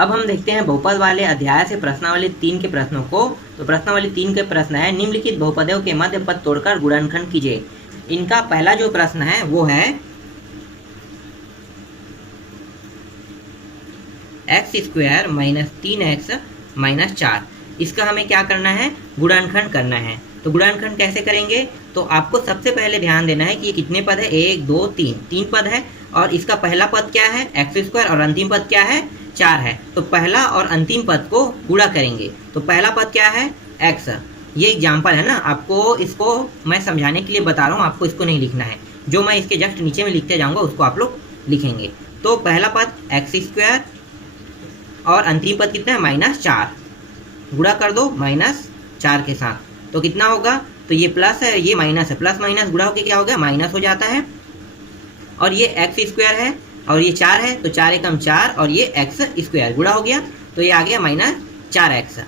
अब हम देखते हैं बहुपद वाले अध्याय से प्रश्नावली 3 के प्रश्नों को। तो प्रश्नावली 3 के प्रश्न है, निम्नलिखित बहुपदों के मध्य पद तोड़कर गुणनखंड कीजिए। इनका पहला जो प्रश्न है वो है x² माइनस 3x माइनस 4। इसका हमें क्या करना है, गुणनखंड करना है। तो गुणनखंड कैसे करेंगे, तो आपको सबसे पहले ध्यान देना है कि ये कितने पद है, 1 2 3, 3 पद है और इसका पहला पद क्या है x² और अंतिम पद क्या है 4 है। तो पहला और अंतिम पद को गुणा करेंगे। तो पहला पद क्या है x, ये एग्जाम्पल है ना, आपको इसको मैं समझाने के लिए बता रहा हूँ, आपको इसको नहीं लिखना है, जो मैं इसके जस्ट नीचे में लिखते जाऊँगा उसको आप लोग लिखेंगे। तो पहला पद x² और अंतिम पद कितना है -4, गुणा कर दो -4 के साथ, तो कितना होगा, तो ये प्लस है ये माइनस है, प्लस माइनस गुणा होकर क्या हो गया माइनस हो जाता है। और ये x² है और ये 4 है, तो 4 एकम 4 और ये x² गुणा हो गया, तो ये आ गया -4x।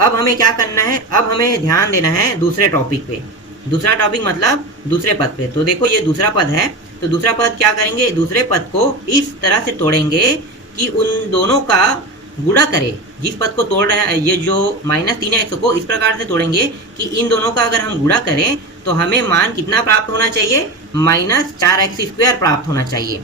अब हमें क्या करना है, अब हमें ध्यान देना है दूसरे टॉपिक पे। दूसरा टॉपिक मतलब दूसरे पद पे। तो देखो ये दूसरा पद है, तो दूसरा पद क्या करेंगे, दूसरे पद को इस तरह से तोड़ेंगे कि उन दोनों का गुणा करें। जिस पद को तोड़ रहे हैं, ये जो -3x को इस प्रकार से तोड़ेंगे कि इन दोनों का अगर हम गुणा करें तो हमें मान कितना प्राप्त होना चाहिए, -4x² प्राप्त होना चाहिए।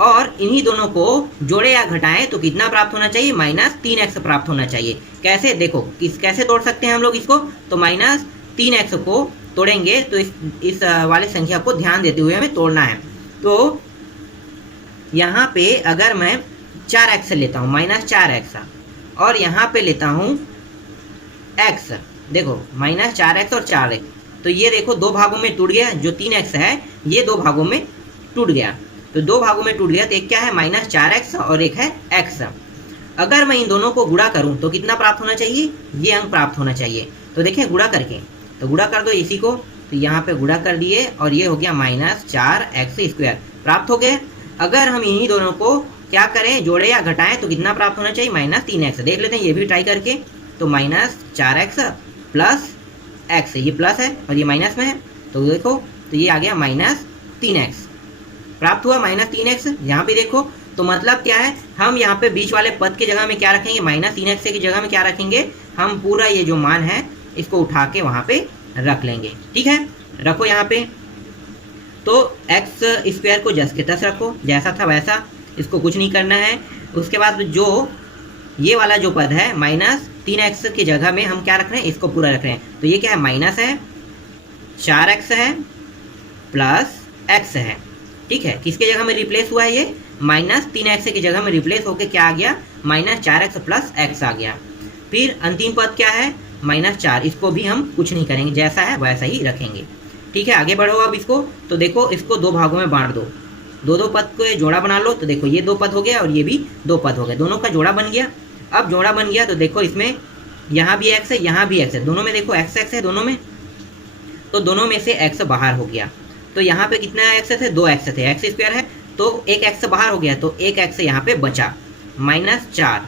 और इन्हीं दोनों को जोड़े या घटाएं तो कितना प्राप्त होना चाहिए, -3x प्राप्त होना चाहिए। कैसे, देखो कैसे तोड़ सकते हैं हम लोग इसको, तो -3x को तोड़ेंगे। तो इस वाले संख्या को ध्यान देते हुए हमें तोड़ना है। तो यहाँ पे अगर मैं 4x लेता हूँ -4x और यहाँ पे लेता हूँ x, देखो -4x और 4x, तो ये देखो दो भागों में टूट गया। जो 3x है ये दो भागों में टूट गया, तो दो भागों में टूट गया, तो एक क्या है -4x और एक है x। अगर मैं इन दोनों को गुणा करूं तो कितना प्राप्त होना चाहिए, ये अंक प्राप्त होना चाहिए। तो देखें गुणा करके, तो गुणा कर दो इसी को, तो यहाँ पे गुणा कर दिए और ये हो गया -4x² प्राप्त हो गए। अगर हम इन्हीं दोनों को क्या करें, जोड़े या घटाएं तो कितना प्राप्त होना चाहिए, -3x। देख लेते हैं ये भी ट्राई करके, तो -4x प्लस x, ये प्लस है और ये माइनस में है, तो देखो तो ये आ गया -3x प्राप्त हुआ, -3x। यहाँ पे देखो तो मतलब क्या है, हम यहाँ पे बीच वाले पद की जगह में क्या रखेंगे, -3x की जगह में क्या रखेंगे, हम पूरा ये जो मान है इसको उठा के वहाँ पे रख लेंगे। ठीक है, रखो यहाँ पे। तो x² को जस के तस रखो, जैसा था वैसा, इसको कुछ नहीं करना है। उसके बाद जो ये वाला जो पद है -3x की जगह में हम क्या रख रहे हैं, इसको पूरा रख रहे हैं। तो ये क्या है, माइनस है, 4x है प्लस x है। ठीक है, किसके जगह में रिप्लेस हुआ है, ये -3x की जगह में रिप्लेस होके क्या आ गया, -4x प्लस x आ गया। फिर अंतिम पद क्या है -4, इसको भी हम कुछ नहीं करेंगे, जैसा है वैसा ही रखेंगे। ठीक है, आगे बढ़ो अब इसको। तो देखो इसको दो भागों में बांट दो, दो पद को जोड़ा बना लो। तो देखो ये 2 पद हो गया और ये भी 2 पद हो गए, दोनों का जोड़ा बन गया। अब जोड़ा बन गया तो देखो इसमें यहाँ भी x है यहाँ भी x है, दोनों में देखो x है दोनों में, तो दोनों में से x बाहर हो गया। तो यहाँ पे कितना x थे, 2x थे, x² है तो एक x बाहर हो गया, तो एक x यहाँ पे बचा -4,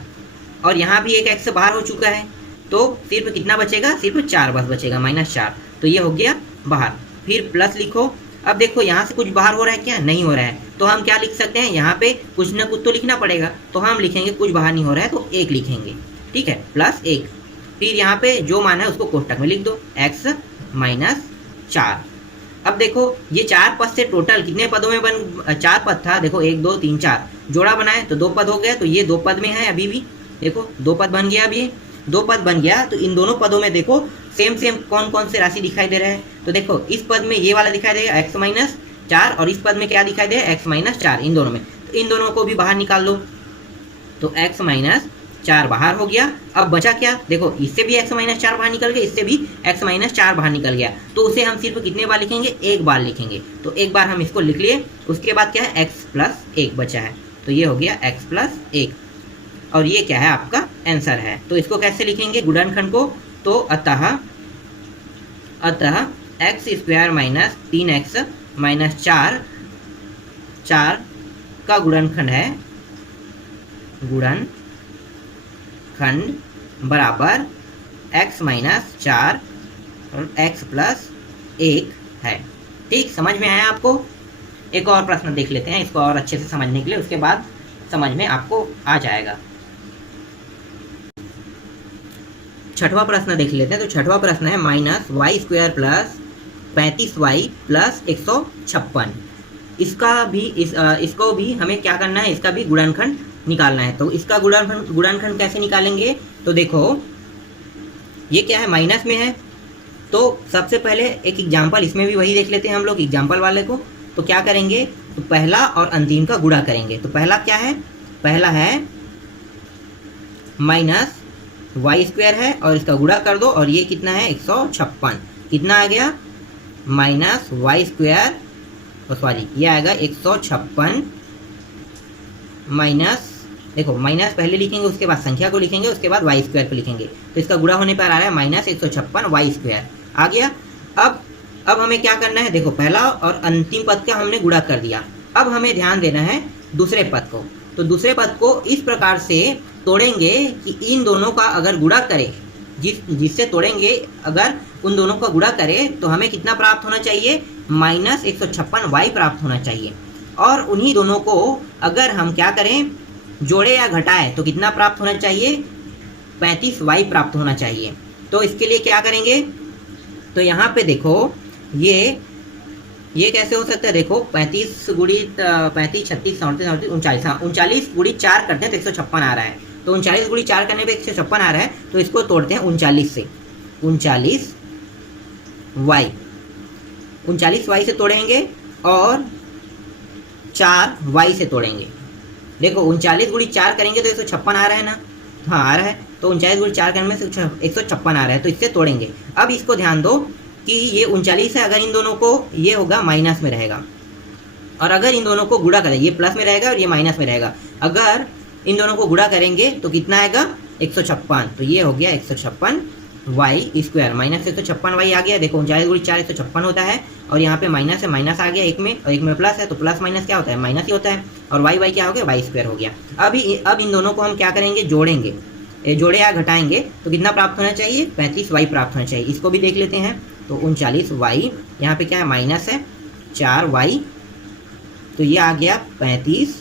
और यहाँ भी एक x बाहर हो चुका है, तो सिर्फ कितना बचेगा, सिर्फ 4 बस बचेगा, -4, तो ये हो गया बाहर। फिर प्लस लिखो। अब देखो यहाँ से कुछ बाहर हो रहा है क्या, नहीं हो रहा है, तो हम क्या लिख सकते हैं, यहाँ पे कुछ ना कुछ तो लिखना पड़ेगा, तो हम लिखेंगे कुछ बाहर नहीं हो रहा है तो 1 लिखेंगे। ठीक है, +1। फिर यहाँ पे जो मान है उसको कोष्टक में लिख दो, x - 4। अब देखो ये 4 पद से टोटल कितने पदों में 4 पद था, देखो 1 2 3 4, जोड़ा बनाए तो 2 पद हो गया, तो ये 2 पद में है अभी भी, देखो 2 पद बन गया। अभी 2 पद बन गया, तो इन दोनों पदों में देखो सेम कौन कौन से राशि दिखाई दे रहे हैं। तो देखो इस पद में ये वाला दिखाई देगा x - 4, और इस पद में क्या दिखाई दे x - 4, इन दोनों में, तो इन दोनों को भी बाहर निकाल लो। तो x - 4 बाहर हो गया। अब बचा क्या, देखो इससे भी x - 4 बाहर निकल गया, इससे भी x - 4 बाहर निकल गया, तो उसे हम सिर्फ कितने बार लिखेंगे, 1 बार लिखेंगे। तो एक बार हम इसको लिख लिए। उसके बाद क्या है, x + 1 बचा है, तो ये हो गया x + 1, और ये क्या है आपका आंसर है। तो इसको कैसे लिखेंगे गुणनखंड को, तो अतः x² - 3x - 4 का गुणनखंड है, गुणनखंड बराबर x - 4 और x + 1 है। ठीक, समझ में आया आपको। एक और प्रश्न देख लेते हैं इसको और अच्छे से समझने के लिए, उसके बाद समझ में आपको आ जाएगा। छठवां प्रश्न देख लेते हैं। तो छठवां प्रश्न है minus Y square plus 35y plus 156। इसको भी हमें क्या करना है, इसका भी गुणनखंड निकालना है। तो इसका गुणनखंड कैसे निकालेंगे, तो देखो ये क्या है, माइनस में है। तो सबसे पहले एक एग्जाम्पल इसमें भी वही देख लेते हैं हम लोग, एग्जाम्पल वाले को। तो क्या करेंगे, तो पहला और अंतिम का गुणा करेंगे। तो पहला क्या है, पहला है माइनस वाई स्क्वायर है और इसका गुणा कर दो, और ये कितना है 156। कितना आ गया, माइनस वाई स्क्वायर, सॉरी ये आएगा 156 माइनस, देखो माइनस पहले लिखेंगे, उसके बाद संख्या को लिखेंगे, उसके बाद वाई स्क्वायर को लिखेंगे। तो इसका गुणा होने पर आ रहा है माइनस 156 वाई स्क्वायर आ गया। अब हमें क्या करना है, देखो पहला और अंतिम पद का हमने गुणा कर दिया। अब हमें ध्यान देना है दूसरे पद को। तो दूसरे पद को इस प्रकार से तोड़ेंगे कि इन दोनों का अगर गुणा करें, जिससे तोड़ेंगे, अगर उन दोनों का गुणा करें तो हमें कितना प्राप्त होना चाहिए, माइनस 156 वाई प्राप्त होना चाहिए। और उन्हीं दोनों को अगर हम क्या करें, जोड़े या घटाए, तो कितना प्राप्त होना चाहिए, 35 वाई प्राप्त होना चाहिए। तो इसके लिए क्या करेंगे, तो यहाँ पे देखो ये कैसे हो सकता है, देखो 35 गुड़ी 35 36 37 39, हाँ 39 गुड़ी 4 करते हैं तो 156 आ रहा है। तो 39 गुड़ी 4 करने पे 156 आ रहा है। तो इसको तोड़ते हैं 39 से, 39 वाई से तोड़ेंगे और 4 वाई से तोड़ेंगे। देखो 39 गुड़ी 4 करेंगे तो 156 आ रहा है ना, हाँ आ रहा है। तो 39 गुड़ी 4 करने में 156 आ रहा है, तो इससे तोड़ेंगे। अब इसको ध्यान दो कि ये 39 है, अगर इन दोनों को, ये होगा माइनस में रहेगा, और अगर इन दोनों को गुणा करें, ये प्लस में रहेगा और ये माइनस में रहेगा। अगर इन दोनों को गुणा करेंगे तो कितना आएगा, 156। तो ये हो गया 156 वाई स्क्वायर, माइनस 156 वाई आ गया। देखो 39 गुणी 4 156 होता है, और यहाँ पे माइनस है, माइनस आ गया एक में, और एक में प्लस है, तो प्लस माइनस क्या होता है, माइनस ही होता है। और वाई क्या हो गया, वाई स्क्वायर हो गया। अब इन दोनों को हम क्या करेंगे, जोड़ेंगे, जोड़े या घटाएंगे, तो कितना प्राप्त होना चाहिए, 35 वाई प्राप्त होना चाहिए। इसको भी देख लेते हैं। तो 39 वाई, यहाँ पे क्या है, माइनस है 4 वाई, तो ये आ गया 35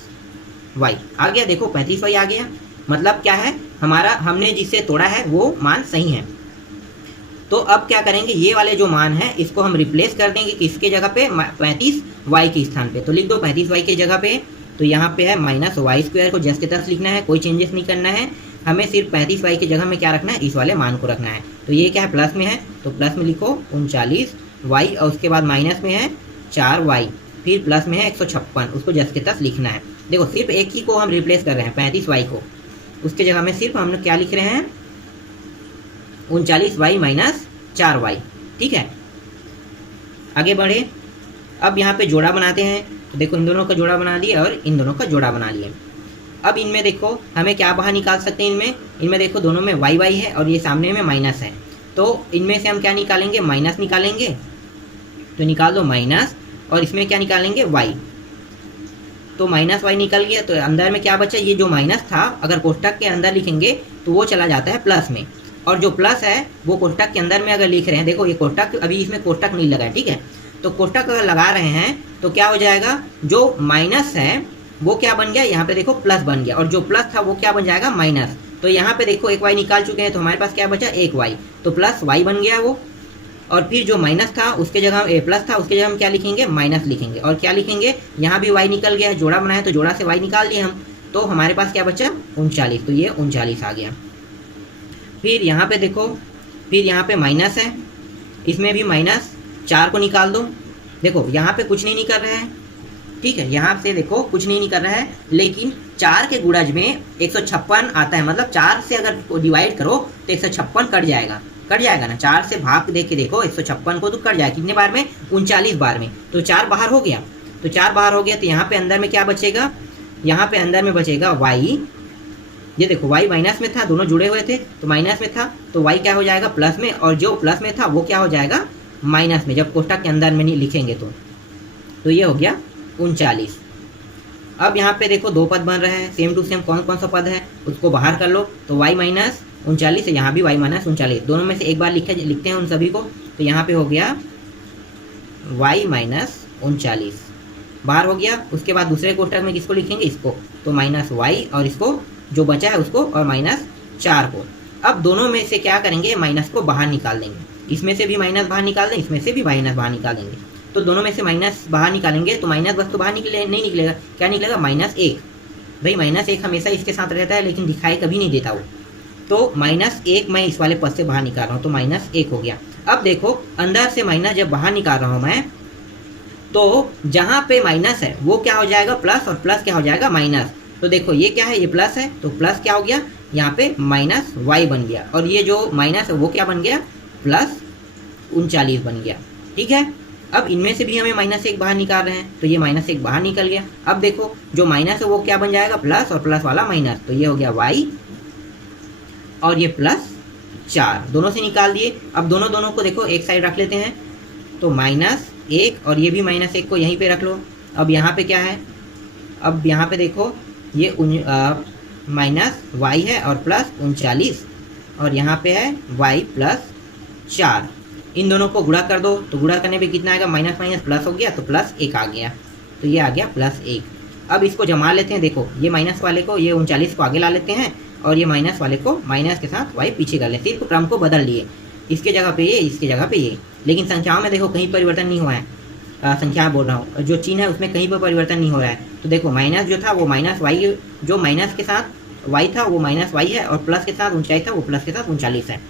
वाई आ गया। देखो 35 वाई आ गया, मतलब क्या है, हमारा हमने जिससे तोड़ा है वो मान सही है। तो अब क्या करेंगे, ये वाले जो मान है इसको हम रिप्लेस कर देंगे किसके जगह पे, 35 वाई के स्थान पे। तो लिख दो 35 वाई की जगह पे। तो यहाँ पे है माइनस वाई स्क्वायर को जैसे तस लिखना है, कोई चेंजेस नहीं करना है हमें, सिर्फ 35 वाई की जगह में क्या रखना है, इस वाले मान को रखना है। तो ये क्या है, प्लस में है, तो प्लस में लिखो 39 वाई, और उसके बाद माइनस में है 4 वाई, फिर प्लस में है 156, उसको जैसे के तस लिखना है। देखो सिर्फ एक ही को हम रिप्लेस कर रहे हैं, 35 वाई को, उसके जगह में सिर्फ हम लोग क्या लिख रहे हैं, 39 वाई माइनस 4 वाई। ठीक है, आगे बढ़े। अब यहाँ पे जोड़ा बनाते हैं। तो देखो इन दोनों का जोड़ा बना दिया और इन दोनों का जोड़ा बना लिया। अब इनमें देखो हमें क्या बाहर निकाल सकते हैं, इनमें देखो दोनों में वाई वाई है और ये सामने में माइनस है। तो इनमें से हम क्या निकालेंगे, माइनस निकालेंगे। तो निकाल दो माइनस, और इसमें क्या निकालेंगे, वाई। तो माइनस वाई निकल गया। तो अंदर में क्या बचा, ये जो माइनस था अगर कोष्टक के अंदर लिखेंगे तो वो चला जाता है प्लस में, और जो प्लस है वो कोष्टक के अंदर में अगर लिख रहे हैं, देखो ये कोष्टक, अभी इसमें कोष्टक नहीं लगा है, ठीक है। तो कोष्टक अगर लगा रहे हैं तो क्या हो जाएगा, जो माइनस है वो क्या बन गया, यहाँ पे देखो प्लस बन गया, और जो प्लस था वो क्या बन जाएगा, माइनस। तो यहाँ पे देखो एक वाई निकाल चुके हैं, तो हमारे पास क्या बचा, एक वाई, तो प्लस वाई बन गया वो। और फिर जो माइनस था उसके जगह प्लस था, उसके जगह हम क्या लिखेंगे, माइनस लिखेंगे। और क्या लिखेंगे, यहाँ भी वाई निकल गया है, जोड़ा बनाया तो जोड़ा से वाई निकाल दिए हम, तो हमारे पास क्या बचा, 39। तो ये 39 आ गया। फिर यहाँ पे देखो, फिर यहाँ पे माइनस है, इसमें भी माइनस 4 को निकाल दो। देखो यहाँ पे कुछ नहीं कर रहे हैं, ठीक है, यहाँ से देखो कुछ नहीं कर रहा है, लेकिन 4 के गुणज में 156 आता है, मतलब 4 से अगर डिवाइड करो तो 156 कट जाएगा ना। 4 से भाग दे के देखो 156 को तो कट जाएगा, कितने बार में, 39 बार में। तो 4 बाहर हो गया, तो 4 बाहर हो गया, तो यहाँ पे अंदर में क्या बचेगा, यहाँ पे अंदर में बचेगा वाई। ये देखो वाई माइनस में था, दोनों जुड़े हुए थे तो माइनस में था, तो वाई क्या हो जाएगा, प्लस में, और जो प्लस में था वो क्या हो जाएगा, माइनस में, जब कोष्टक के अंदर में नहीं लिखेंगे तो ये हो गया 39। अब यहाँ पे देखो 2 पद बन रहे हैं, सेम टू सेम कौन कौन सा पद है उसको बाहर कर लो। तो y माइनस 39 है, यहाँ भी y माइनस 39, दोनों में से एक बार लिखते हैं उन सभी को। तो यहाँ पे हो गया y माइनस 39 बाहर हो गया। उसके बाद दूसरे कोष्टक में किसको लिखेंगे, इसको, तो माइनस वाई, और इसको जो बचा है उसको, और माइनस 4 को। अब दोनों में से क्या करेंगे, माइनस को बाहर निकाल देंगे। इसमें से भी माइनस बाहर निकाल दें, इसमें से भी माइनस बाहर निकाल देंगे। तो दोनों में से माइनस बाहर निकालेंगे तो माइनस बस तो बाहर नहीं निकलेगा, क्या निकलेगा, -1। भाई -1 हमेशा इसके साथ रहता है लेकिन दिखाई कभी नहीं देता वो। तो -1 मैं इस वाले पद से बाहर निकाल रहा हूँ तो -1 हो गया। अब देखो अंदर से माइनस जब बाहर निकाल रहा हूँ मैं, तो जहाँ पे माइनस है वो क्या हो जाएगा प्लस, और प्लस क्या हो जाएगा माइनस। तो देखो ये क्या है, ये प्लस है तो प्लस क्या हो गया, यहाँ पे -y बन गया, और ये जो माइनस है वो क्या बन गया, +39 बन गया। ठीक है, अब इनमें से भी हमें -1 बाहर निकाल रहे हैं तो ये -1 बाहर निकल गया। अब देखो जो माइनस है वो क्या बन जाएगा, प्लस, और प्लस वाला माइनस, तो ये हो गया y, और ये +4 दोनों से निकाल दिए। अब दोनों को देखो एक साइड रख लेते हैं, तो -1 और ये भी -1 को यहीं पे रख लो। अब यहाँ पे क्या है, अब यहाँ पे देखो ये -y है और +39, और यहाँ पे है y +4। इन दोनों को गुणा कर दो, तो गुणा करने पे कितना आएगा, माइनस माइनस प्लस हो गया तो +1 आ गया, तो ये आ गया +1। अब इसको जमा लेते हैं, देखो ये माइनस वाले को, ये 39 को आगे ला लेते हैं, और ये माइनस वाले को माइनस के साथ y पीछे कर लेते हैं। सिर्फ क्रम को बदल लिए, इसके जगह पे ये, इसके जगह पे ये, लेकिन संख्याओं में देखो कहीं परिवर्तन नहीं हुआ है। संख्या बोल रहा हूँ, जो चिन्ह है उसमें कहीं पर परिवर्तन नहीं हो रहा है। तो देखो माइनस जो था वो -y, जो माइनस के साथ y था वो -y है, और प्लस के साथ ऊंचाई था वो प्लस के साथ 39 है।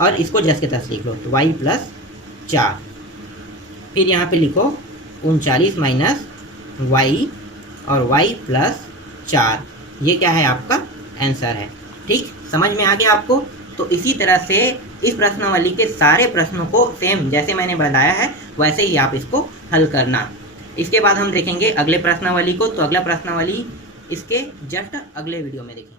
और इसको जस के तस लिख लो, तो y +4, फिर यहाँ पे लिखो 39 - y और y +4, ये क्या है आपका आंसर है। ठीक, समझ में आ गया आपको। तो इसी तरह से इस प्रश्नावली के सारे प्रश्नों को सेम जैसे मैंने बताया है वैसे ही आप इसको हल करना। इसके बाद हम देखेंगे अगले प्रश्नावली को, तो अगला प्रश्नावली इसके जस्ट अगले वीडियो में देखेंगे।